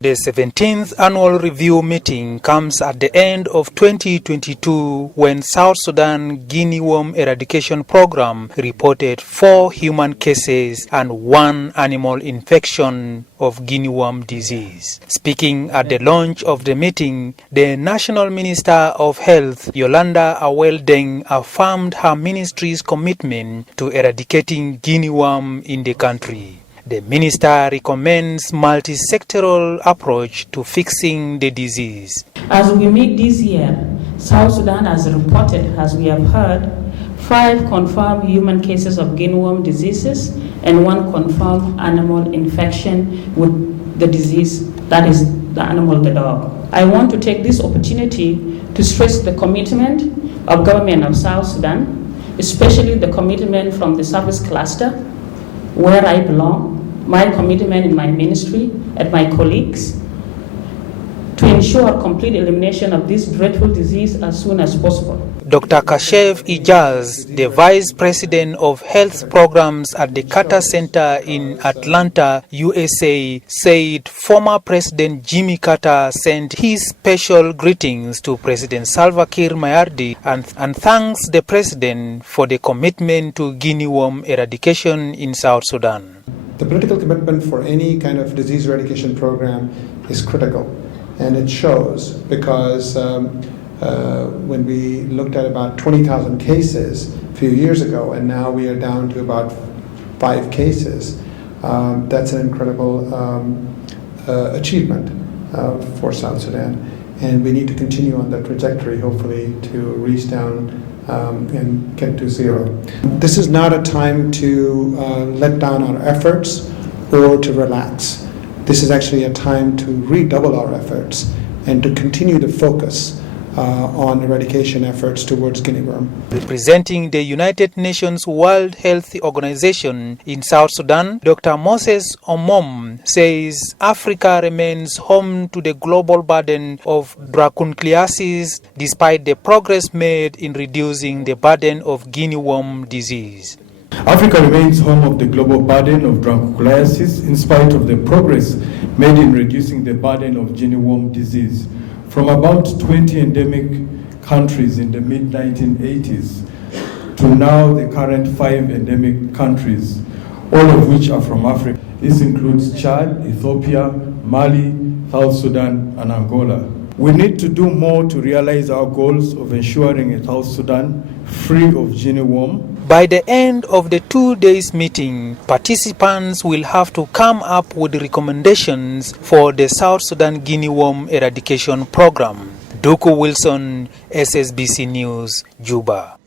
The 17th annual review meeting comes at the end of 2022 when South Sudan guinea worm eradication program reported 4 human cases and 1 animal infection of guinea worm disease. Speaking at the launch of the meeting, the National Minister of Health, Yolanda Aweldeng, affirmed her ministry's commitment to eradicating guinea worm in the country. The minister recommends multi-sectoral approach to fixing the disease. As we meet this year, South Sudan has reported, as we have heard, 5 confirmed human cases of guinea worm diseases and 1 confirmed animal infection with the disease, that is the animal, the dog. I want to take this opportunity to stress the commitment of government of South Sudan, especially the commitment from the service cluster, where I belong, my commitment in my ministry and my colleagues, to ensure complete elimination of this dreadful disease as soon as possible. Dr. Kashev Ijaz, the Vice President of Health Programs at the Carter Center in Atlanta, USA, said former President Jimmy Carter sent his special greetings to President Salva Kiir Mayardit and thanks the President for the commitment to guinea worm eradication in South Sudan. The political commitment for any kind of disease eradication program is critical, and it shows because when we looked at about 20,000 cases a few years ago, and now we are down to about 5 cases, that's an incredible achievement for South Sudan. And we need to continue on that trajectory, hopefully, to reach down and get to 0. This is not a time to let down our efforts or to relax. This is actually a time to redouble our efforts and to continue to focus on eradication efforts towards guinea worm. Representing the United Nations World Health Organization in South Sudan, Dr. Moses Omom says Africa remains home to the global burden of dracunculiasis despite the progress made in reducing the burden of guinea worm disease. Africa remains home of the global burden of dracunculiasis in spite of the progress made in reducing the burden of guinea worm disease. From about 20 endemic countries in the mid-1980s to now the current 5 endemic countries, all of which are from Africa. This includes Chad, Ethiopia, Mali, South Sudan, and Angola. We need to do more to realize our goals of ensuring a South Sudan free of guinea worm. By the end of the 2 days meeting, participants will have to come up with recommendations for the South Sudan guinea worm eradication program. Duku Wilson, SSBC News, Juba.